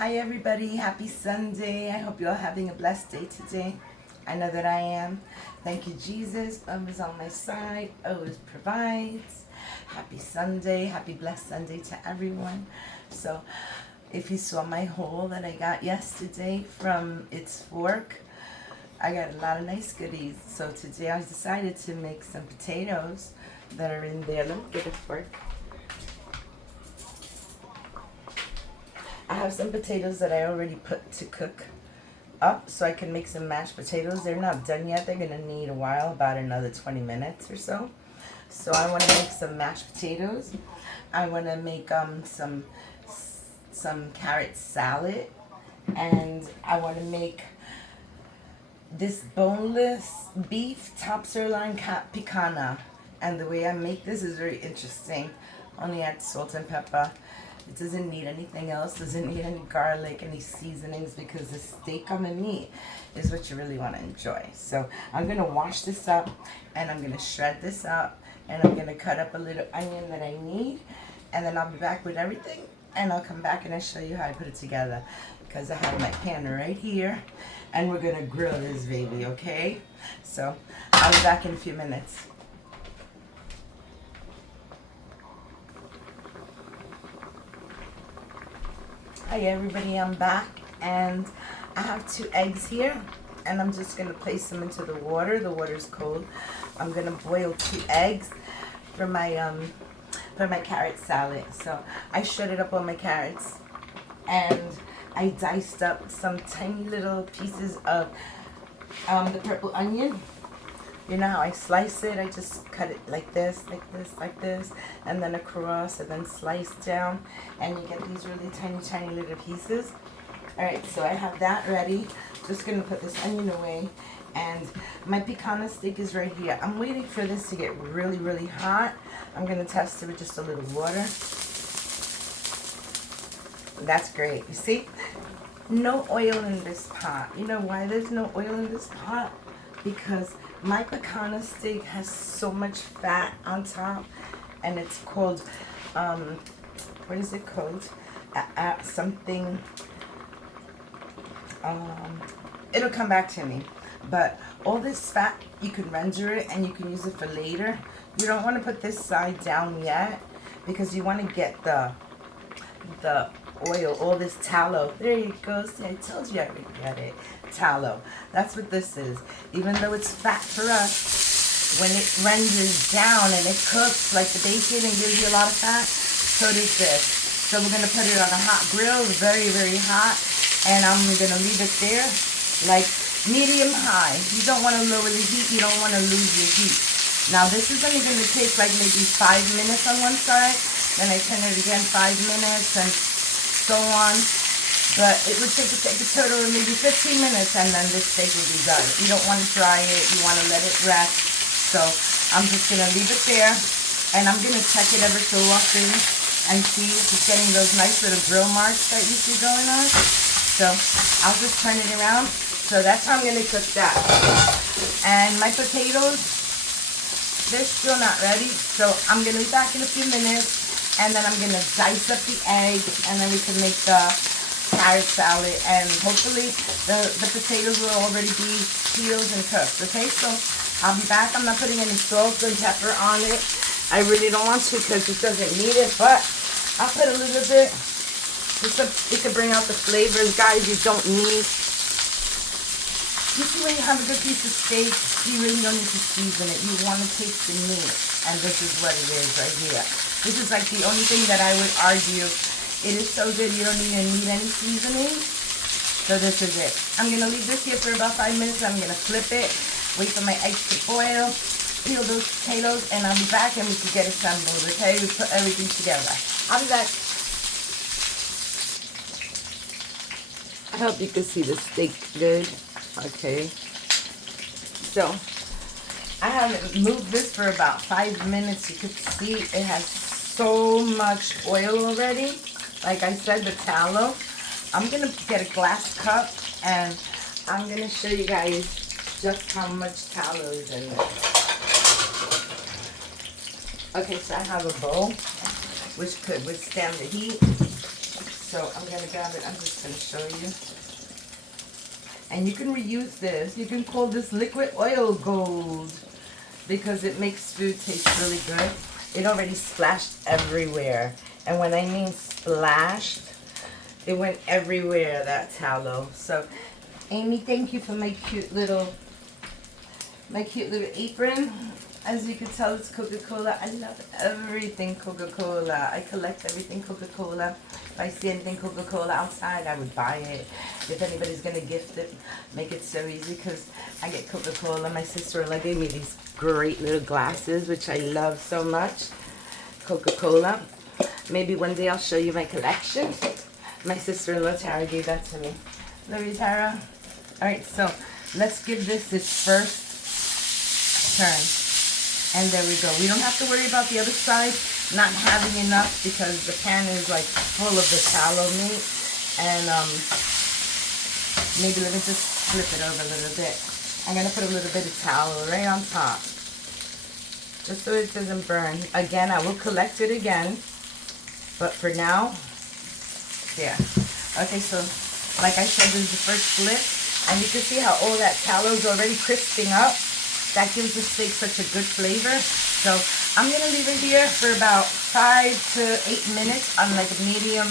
Hi everybody, happy Sunday. I hope you're all having a blessed day today. I know that I am. Thank you, Jesus. Is on my side, always provides. Happy Sunday, happy blessed Sunday to everyone. So if you saw my haul that I got yesterday from It's Fork, I got a lot of nice goodies. So today I decided to make some potatoes that are in there. Let me get a fork. I have some potatoes that I already put to cook up so I can make some mashed potatoes. They're not done yet. They're going to need a while, about another 20 minutes or so. So I want to make some mashed potatoes. I want to make some carrot salad. And I want to make this boneless beef top sirloin picana. And the way I make this is very interesting. Only add salt and pepper. It doesn't need anything else, doesn't need any garlic, any seasonings, because the steak on the meat is what you really want to enjoy. So I'm going to wash this up, and I'm going to shred this up, and I'm going to cut up a little onion that I need, and then I'll be back with everything, and I'll come back and I'll show you how I put it together, because I have my pan right here, and we're going to grill this baby, okay? So I'll be back in a few minutes. Hi everybody, I'm back, and I have 2 eggs here, and I'm just gonna place them into the water. The water's cold. I'm gonna boil 2 eggs for my carrot salad. So I shredded up all my carrots, and I diced up some tiny little pieces of the purple onion. You know how I slice it? I just cut it like this, like this, and then across, and then slice down, and you get these really tiny little pieces. Alright, so I have that ready. Just going to put this onion away, and my picana steak is right here. I'm waiting for this to get really hot. I'm going to test it with just a little water. That's great. You see? No oil in this pot. You know why there's no oil in this pot? Because my picana steak has so much fat on top, and it's called, what is it called? Something, it'll come back to me. But all this fat, you can render it and you can use it for later. You don't want to put this side down yet, because you want to get the oil, all this tallow. There you go. See, I told you I would get it. Tallow. That's what this is. Even though it's fat for us, when it renders down and it cooks like the bacon and gives you a lot of fat, so does this. So we're going to put it on a hot grill, very hot, and I'm going to leave it there like medium high. You don't want to lower the heat. You don't want to lose your heat. Now this is only going to take like maybe 5 minutes on one side, then I turn it again 5 minutes, and so on. But it would take a total of maybe 15 minutes, and then this steak will be done. You don't want to dry it. You want to let it rest. So I'm just going to leave it there, and I'm going to check it ever so often and see if it's getting those nice little grill marks that you see going on. So I'll just turn it around. So that's how I'm going to cook that. And my potatoes, they're still not ready. So I'm going to be back in a few minutes, and then I'm going to dice up the egg, and then we can make the carrot salad, and hopefully the potatoes will already be peeled and cooked. Okay, so I'll be back. I'm not putting any salt and pepper on it. I really don't want to, because it doesn't need it, but I'll put a little bit. It could bring out the flavors, guys. You don't need. You see, when you have a good piece of steak, you really don't need to season it. You want to taste the meat, and this is what it is right here. This is like the only thing that I would argue. It is so good, you don't even need any seasoning. So this is it. I'm going to leave this here for about 5 minutes. I'm going to flip it, wait for my eggs to boil, peel those potatoes, and I'll be back and we can get assembled, okay? We put everything together. I'll be back. I hope you can see the steak good. Okay. So, I haven't moved this for about 5 minutes. You can see it has so much oil already. Like I said, the tallow. I'm going to get a glass cup, and I'm going to show you guys just how much tallow is in this. Okay, so I have a bowl which could withstand the heat. So I'm going to grab it. I'm just going to show you. And you can reuse this. You can call this liquid oil gold because it makes food taste really good. It already splashed everywhere. And when I mean splashed, it went everywhere, that tallow. So, Amy, thank you for my cute little apron. As you can tell, it's Coca-Cola. I love everything Coca-Cola. I collect everything Coca-Cola. If I see anything Coca-Cola outside, I would buy it. If anybody's going to gift it, make it so easy because I get Coca-Cola. My sister-in-law gave me these great little glasses, which I love so much. Coca-Cola. Maybe one day I'll show you my collection. My sister-in-law, Tara, gave that to me. Love you, Tara. All right, so let's give this its first turn. And there we go. We don't have to worry about the other side not having enough because the pan is like full of the tallow meat. And maybe let me just flip it over a little bit. I'm going to put a little bit of tallow right on top, just so it doesn't burn. Again, I will collect it again, but for now, yeah. Okay, so like I said, this is the first flip, and you can see how all that tallow is already crisping up. That gives the steak such a good flavor. So I'm going to leave it here for about 5 to 8 minutes on like a medium.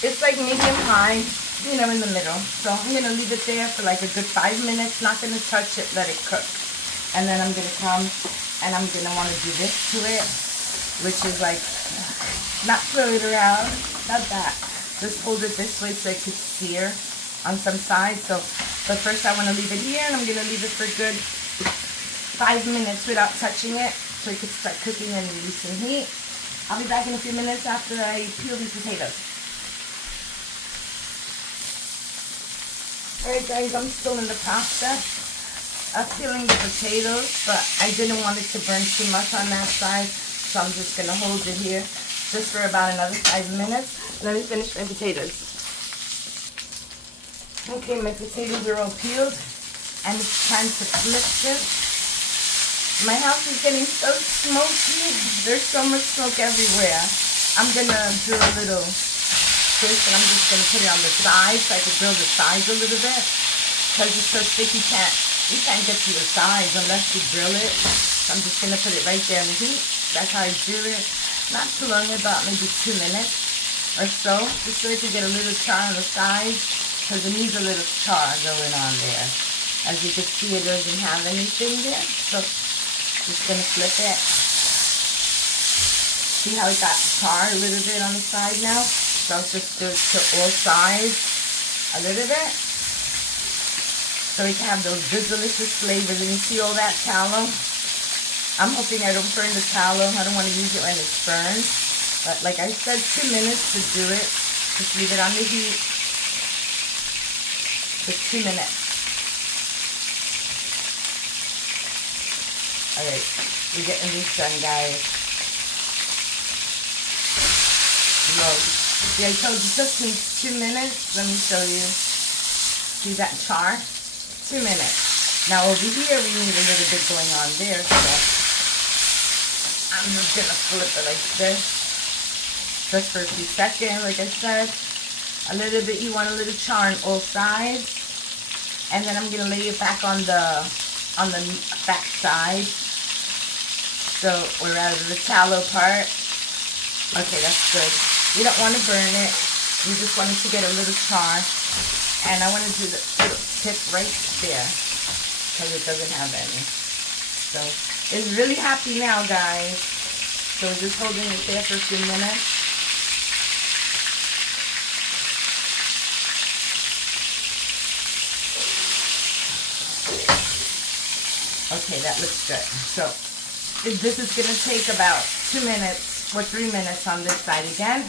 It's like medium high, you know, in the middle. So I'm going to leave it there for like a good 5 minutes. Not going to touch it, let it cook. And then I'm going to come and I'm going to want to do this to it, which is like, not throw it around, not that. Just hold it this way so it could sear on some sides. So, but first I want to leave it here, and I'm going to leave it for a good 5 minutes without touching it so it could start cooking and releasing heat. I'll be back in a few minutes after I peel these potatoes. Alright guys, I'm still in the process of peeling the potatoes, but I didn't want it to burn too much on that side, so I'm just going to hold it here just for about another 5 minutes. Let me finish my potatoes. Okay, my potatoes are all peeled, and it's time to flip this. My house is getting so smoky. There's so much smoke everywhere. I'm going to do a little twist, and I'm just going to put it on the sides so I can grill the sides a little bit. Because it's so thick, you can't get to the sides unless you grill it. So I'm just going to put it right there in the heat. That's how I do it. Not too long, about maybe 2 minutes or so. Just so it can get a little char on the sides. Because it needs a little char going on there. As you can see, it doesn't have anything there. So, just going to flip it. See how it got char a little bit on the side now? So, I'll just do it to all sides a little bit. So, we can have those good, delicious flavors. And you see all that tallow? I'm hoping I don't burn the tallow. I don't want to use it when it's burned. But, like I said, 2 minutes to do it. Just leave it on the heat. For 2 minutes. Alright, we're getting these done, guys. No, see, I told you just needs 2 minutes. Let me show you. See that char? 2 minutes. Now over here we need a little bit going on there, so I'm just gonna flip it like this. Just for a few seconds, like I said. A little bit, you want a little char on all sides. And then I'm gonna lay it back on the back side. So we're out of the tallow part. Okay, that's good. You don't want to burn it. You just want it to get a little char. And I want to do the little tip right there because it doesn't have any. So it's really happy now, guys. So we're just holding it there for a few minutes. Okay, that looks good. So this is going to take about 2 minutes or 3 minutes on this side again,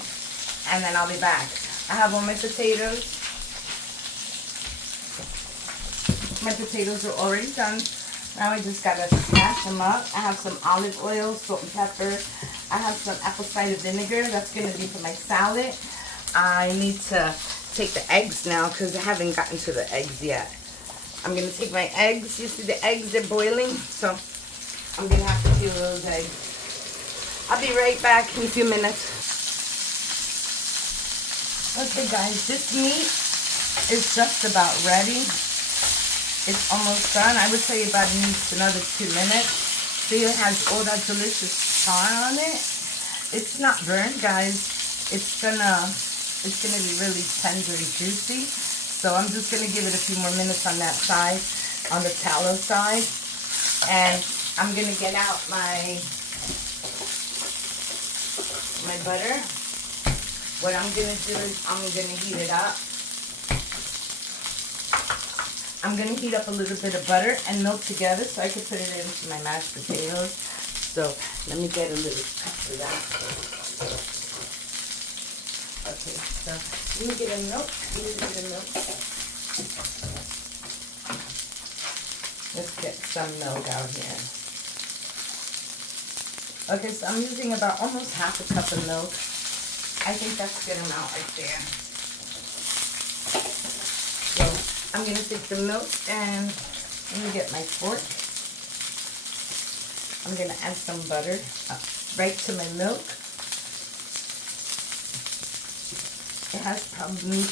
and then I'll be back. I have all my potatoes. My potatoes are already done. Now I just got to smash them up. I have some olive oil, salt and pepper. I have some apple cider vinegar. That's going to be for my salad. I need to take the eggs now because I haven't gotten to the eggs yet. I'm going to take my eggs. You see the eggs, they're boiling. So I'm going to have to peel those eggs. I'll be right back in a few minutes. Okay guys, this meat is just about ready. It's almost done. I would say about needs another 2 minutes. See, it has all that delicious char on it. It's not burned, guys. It's gonna be really tender and juicy. So I'm just gonna give it a few more minutes on that side, on the tallow side. And I'm gonna get out my butter. What I'm gonna do is I'm gonna heat it up. I'm going to heat up a little bit of butter and milk together so I can put it into my mashed potatoes. So let me get a little cup of that. Okay, so let me get a milk. Let's get some milk out here. Okay, so I'm using about almost half a cup of milk. I think that's a good amount right there. So I'm going to take the milk and let me get my fork. I'm going to add some butter right to my milk. It has probably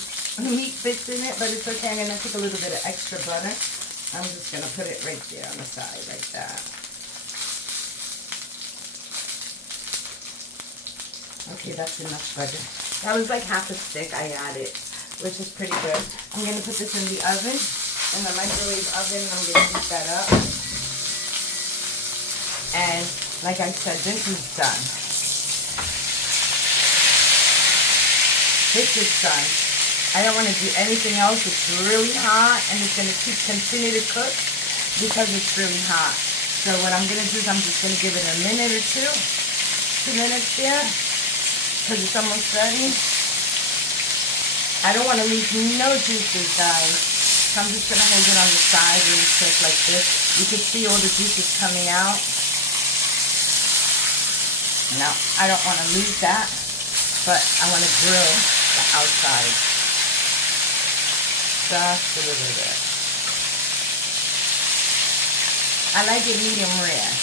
meat bits in it, but it's okay. I'm going to take a little bit of extra butter. I'm just going to put it right there on the side like that. Okay, that's enough butter. That was like half a stick I added, which is pretty good. I'm going to put this in the oven, in the microwave oven. I'm going to heat that up. And like I said, this is done. This is done. I don't want to do anything else. It's really hot, and it's going to continue to cook because it's really hot. So what I'm going to do is I'm just going to give it a minute or 2 minutes there, because it's almost ready. I don't want to leave no juices, guys. So I'm just going to hold it on the side really quick like this. You can see all the juices coming out. No, I don't want to lose that, but I want to grill the outside. Just a little bit. I like it medium rare.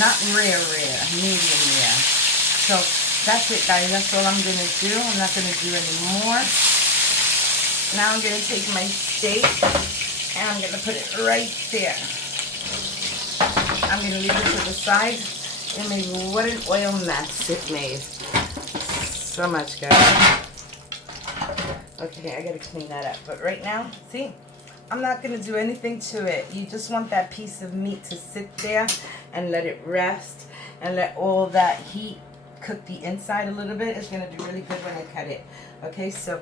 Not rare, medium rare. So that's it, guys. That's all I'm going to do. I'm not going to do any more. Now I'm going to take my steak and I'm going to put it right there. I'm going to leave it to the side. And maybe what an oil mess it made. So much, guys. Okay, I got to clean that up. But right now, see, I'm not going to do anything to it. You just want that piece of meat to sit there and let it rest and let all that heat cook the inside a little bit. It's going to do really good when I cut it. Okay, so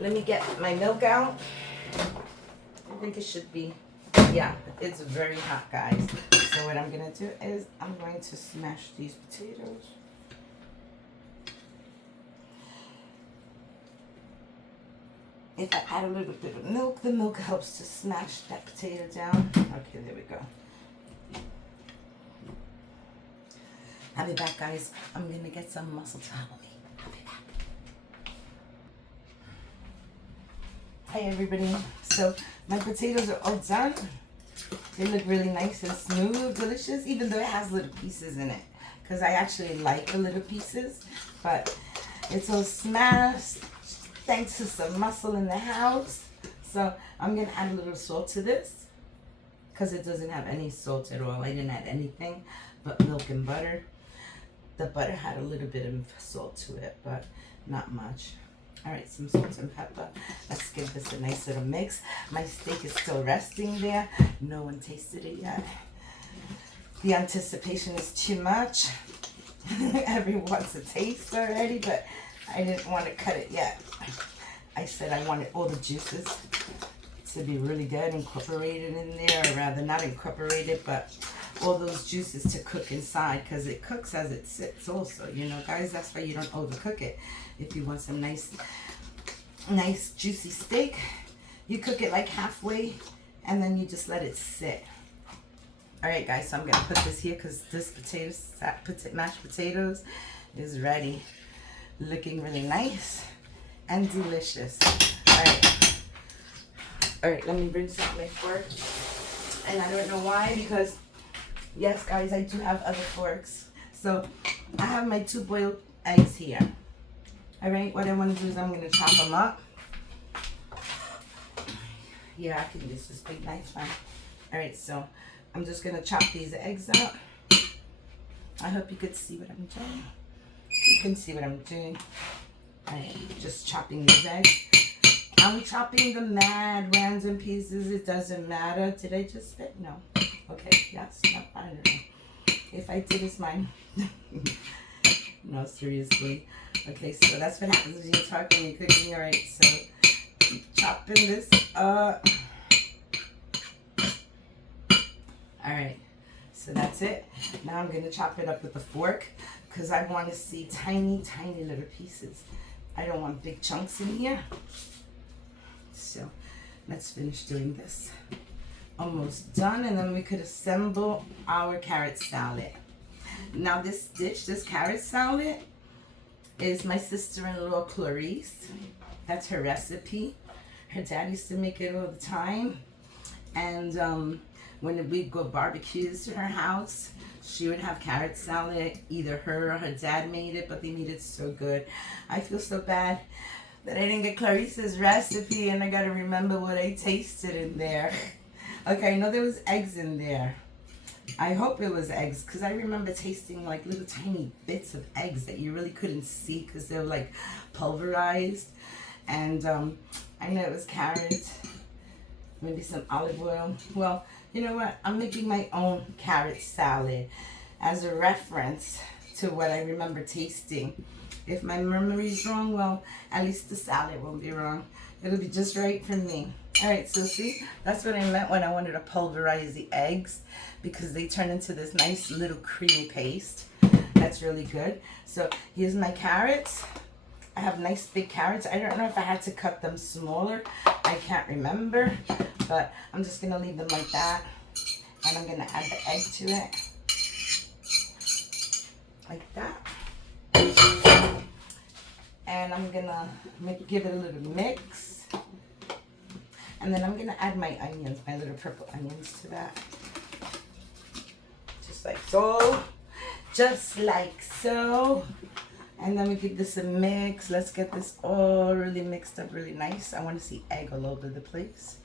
let me get my milk out. I think it should be, yeah, it's very hot, guys. So what I'm going to do is I'm going to smash these potatoes. If I add a little bit of milk, the milk helps to smash that potato down. Okay, there we go. I'll be back, guys. I'm going to get some mussel salami. I'll be back. Hi, everybody. So my potatoes are all done. They look really nice and smooth, delicious, even though it has little pieces in it. Because I actually like the little pieces. But it's all smashed thanks to some mussel in the house. So I'm going to add a little salt to this. Because it doesn't have any salt at all. I didn't add anything but milk and butter. The butter had a little bit of salt to it, but not much. All right, some salt and pepper. Let's give this a nice little mix. My steak is still resting there. No one tasted it yet. The anticipation is too much. Everyone wants a taste already, but I didn't want to cut it yet. I said I wanted all the juices to be really good, incorporated in there, or rather not incorporated, but all those juices to cook inside, because it cooks as it sits also, you know, guys. That's why you don't overcook it. If you want some nice juicy steak, you cook it like halfway and then you just let it sit. All right, guys, so I'm gonna put this here because this mashed potatoes is ready, looking really nice and delicious. All right, let me bring some my fork. And I don't know why, because yes, guys, I do have other forks. So I have my 2 boiled eggs here. All right, what I want to do is I'm going to chop them up. Yeah, I can use this big knife now. All right, so I'm just going to chop these eggs up. I hope you could see what I'm doing. You can see what I'm doing. All right, just chopping these eggs. I'm chopping the mad random pieces. It doesn't matter. Did I just spit? No. Okay, yes. No, I don't know. If I did, it's mine. No, seriously. Okay, so that's what happens when you talk when you're cooking. All right, so keep chopping this up. All right, so that's it. Now I'm going to chop it up with a fork because I want to see tiny, tiny little pieces. I don't want big chunks in here. So let's finish doing this. Almost done, and then we could assemble our carrot salad. Now this dish, this carrot salad, is my sister-in-law Clarice. That's her recipe. Her dad used to make it all the time. And when we'd go barbecues to her house, she would have carrot salad. Either her or her dad made it, but they made it so good. I feel so bad that I didn't get Clarice's recipe, and I gotta remember what I tasted in there. Okay, I know there was eggs in there. I hope it was eggs, because I remember tasting like little tiny bits of eggs that you really couldn't see because they were like pulverized. And I know it was carrot, maybe some olive oil. Well, you know what? I'm making my own carrot salad as a reference to what I remember tasting. If my memory's wrong, well, at least the salad won't be wrong. It'll be just right for me. All right, so see, that's what I meant when I wanted to pulverize the eggs, because they turn into this nice little creamy paste. That's really good. So here's my carrots. I have nice big carrots. I don't know if I had to cut them smaller. I can't remember, but I'm just gonna leave them like that. And I'm gonna add the egg to it. Like that. And I'm gonna give it a little mix. And then I'm gonna add my onions, my little purple onions to that. Just like so. Just like so. And then we give this a mix. Let's get this all really mixed up really nice. I want to see egg all over the place.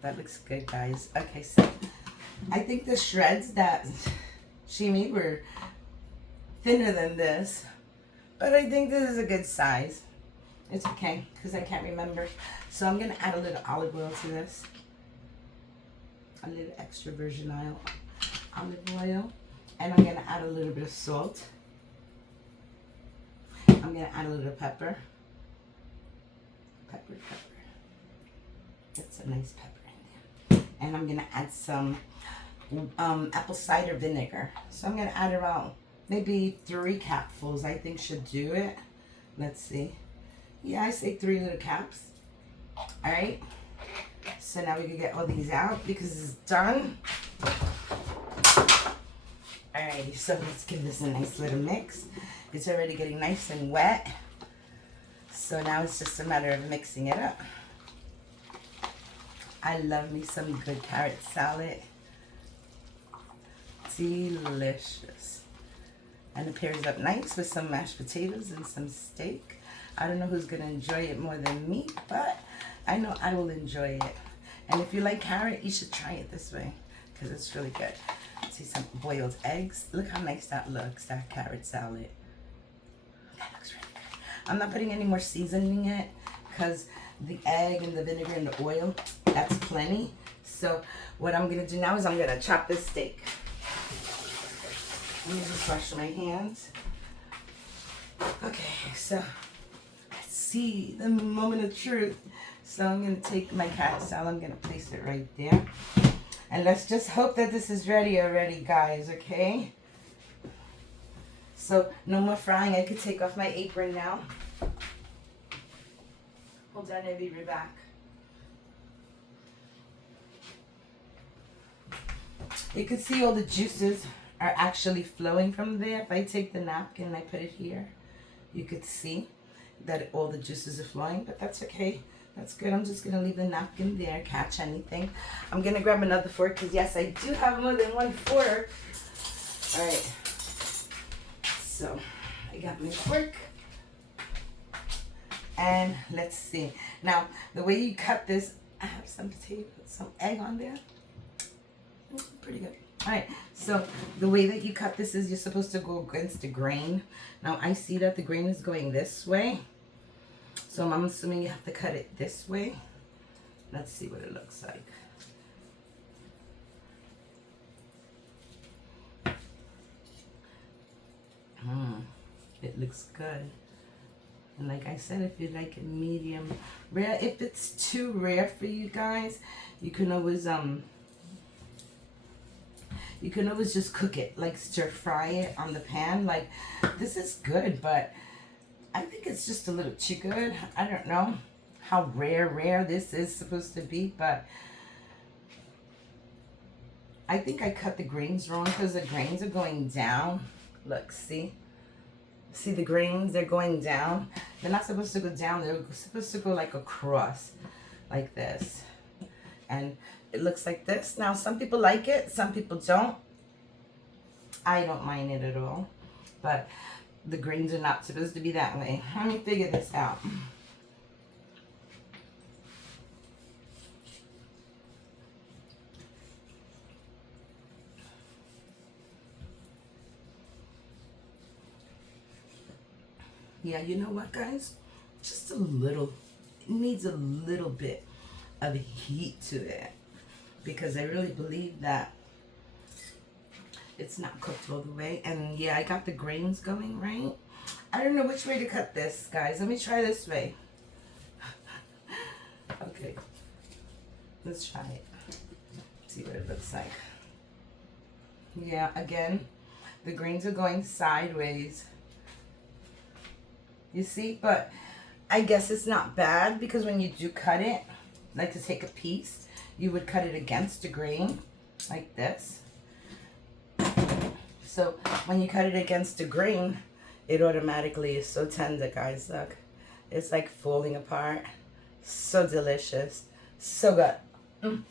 That looks good, guys. Okay, so I think the shreds that she made were thinner than this. But I think this is a good size. It's okay, because I can't remember. So I'm going to add a little olive oil to this. A little extra virgin olive oil. And I'm going to add a little bit of salt. I'm going to add a little pepper. Pepper. That's a nice pepper in there. And I'm going to add some apple cider vinegar. So I'm going to add around maybe 3 capfuls. I think should do it. Let's see. Yeah, I say 3 little caps. All right. So now we can get all these out because it's done. Alrighty, so let's give this a nice little mix. It's already getting nice and wet. So now it's just a matter of mixing it up. I love me some good carrot salad. Delicious. And it pairs up nice with some mashed potatoes and some steak. I don't know who's going to enjoy it more than me, but I know I will enjoy it. And if you like carrot, you should try it this way because it's really good. See some boiled eggs. Look how nice that looks, that carrot salad. That looks really good. I'm not putting any more seasoning in it because the egg and the vinegar and the oil, that's plenty. So what I'm going to do now is I'm going to chop this steak. Let me just wash my hands. Okay, so let's see the moment of truth. So I'm going to take my carrot salad. I'm going to place it right there. And let's just hope that this is ready already, guys, okay? So no more frying. I could take off my apron now. Hold on, I'll be right back. You can see all the juices are actually flowing from there. If I take the napkin and I put it here, you could see that all the juices are flowing, but that's okay. That's good. I'm just going to leave the napkin there, catch anything. I'm going to grab another fork because, yes, I do have more than one fork. All right. So I got my fork. And let's see. Now, the way you cut this, I have some potato, some egg on there. Pretty good. All right, so the way that you cut this is you're supposed to go against the grain. Now, I see that the grain is going this way. So I'm assuming you have to cut it this way. Let's see what it looks like. It looks good. And like I said, if you like it medium rare, if it's too rare for you guys, you can always just cook it, like stir fry it on the pan. Like, this is good, but I think it's just a little too good. I don't know how rare this is supposed to be, but I think I cut the grains wrong because the grains are going down. Look, see? See the grains? They're going down. They're not supposed to go down. They're supposed to go like across, like this. And it looks like this. Now, some people like it. Some people don't. I don't mind it at all. But the grains are not supposed to be that way. Let me figure this out. Yeah, you know what, guys? Just a little. It needs a little bit of heat to it. Because I really believe that it's not cooked all the way. And yeah, I got the grains going right. I don't know which way to cut this, guys. Let me try this way. Okay. Let's try it. See what it looks like. Yeah, again, the grains are going sideways. You see? But I guess it's not bad because when you do cut it, like to take a piece, you would cut it against the grain like this. So when you cut it against the grain, it automatically is so tender, guys. Look, it's like falling apart. So delicious. So good.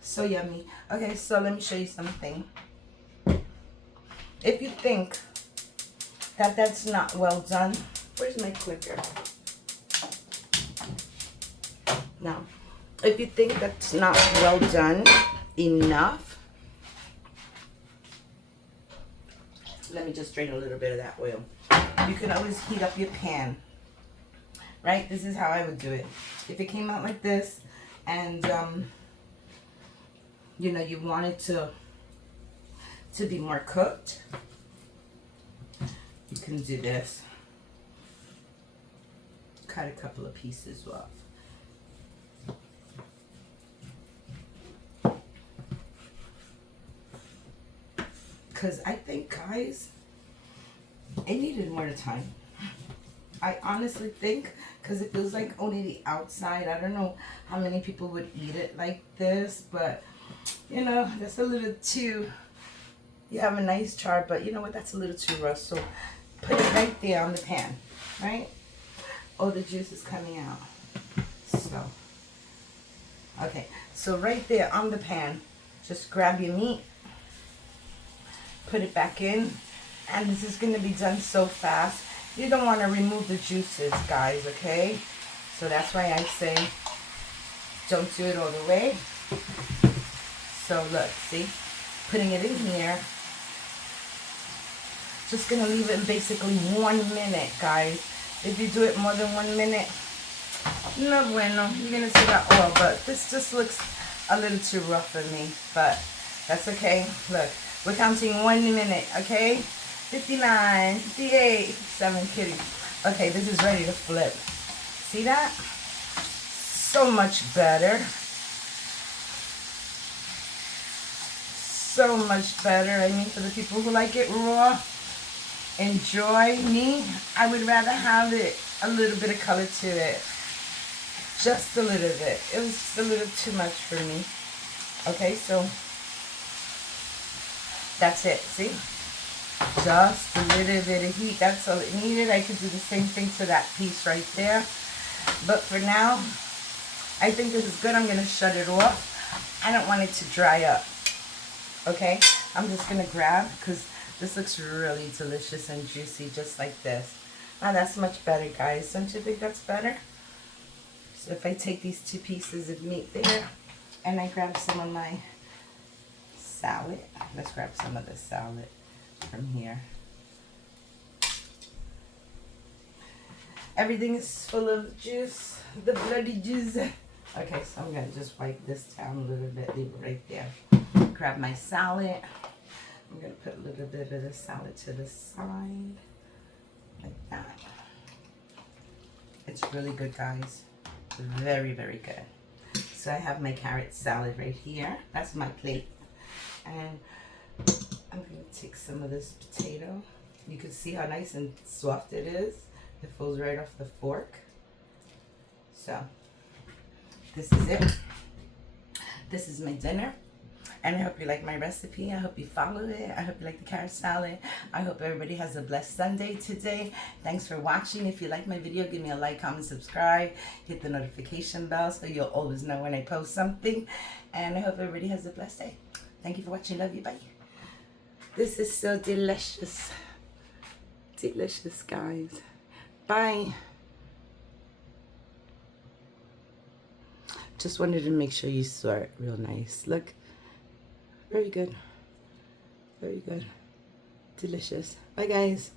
So yummy. Okay, so let me show you something. If you think that that's not well done, where's my clicker? Now, if you think that's not well done enough, let me just drain a little bit of that oil. You can always heat up your pan, right? This is how I would do it. If it came out like this and, you know, you want it to be more cooked, you can do this. Cut a couple of pieces off. Because I think, guys, it needed more time. I honestly think, because it feels like only the outside. I don't know how many people would eat it like this, but, you know, that's a little too, you have a nice char, but you know what, that's a little too rough. So put it right there on the pan, right? Oh, the juice is coming out. So, okay, so right there on the pan, just grab your meat, put it back in, and this is going to be done so fast. You don't want to remove the juices, guys, okay? So that's why I say don't do it all the way. So look, see? Putting it in here. Just going to leave it in basically 1 minute, guys. If you do it more than 1 minute, no bueno. You're going to see that oil, but this just looks a little too rough for me, but that's okay. Look. We're counting 1 minute, okay? 59, 58, 7, kidding. Okay, this is ready to flip. See that? So much better. So much better. I mean, for the people who like it raw, enjoy. Me, I would rather have it a little bit of color to it. Just a little bit. It was just a little too much for me. Okay, so that's it, see? Just a little bit of heat, that's all it needed. I could do the same thing to that piece right there. But for now, I think this is good. I'm going to shut it off. I don't want it to dry up. Okay? I'm just going to grab, because this looks really delicious and juicy, just like this. Ah, that's much better, guys. Don't you think that's better? So if I take these 2 pieces of meat there and I grab some of my salad, let's grab some of the salad from here. Everything is full of juice, the bloody juice. Okay, so I'm gonna just wipe this down a little bit, leave it right there. Grab my salad. I'm gonna put a little bit of the salad to the side, like that. It's really good, guys. Very, very good. So I have my carrot salad right here. That's my plate. And I'm gonna take some of this potato. You can see how nice and soft it is. It falls right off the fork. So this is it. This is my dinner. And I hope you like my recipe. I hope you follow it. I hope you like the carrot salad. I hope everybody has a blessed Sunday today. Thanks for watching. If you like my video, give me a like, comment, subscribe. Hit the notification bell so you'll always know when I post something. And I hope everybody has a blessed day. Thank you for watching. Love you. Bye. This is so delicious. Delicious, guys. Bye. Just wanted to make sure you saw it real nice. Look. Very good. Very good. Delicious. Bye, guys.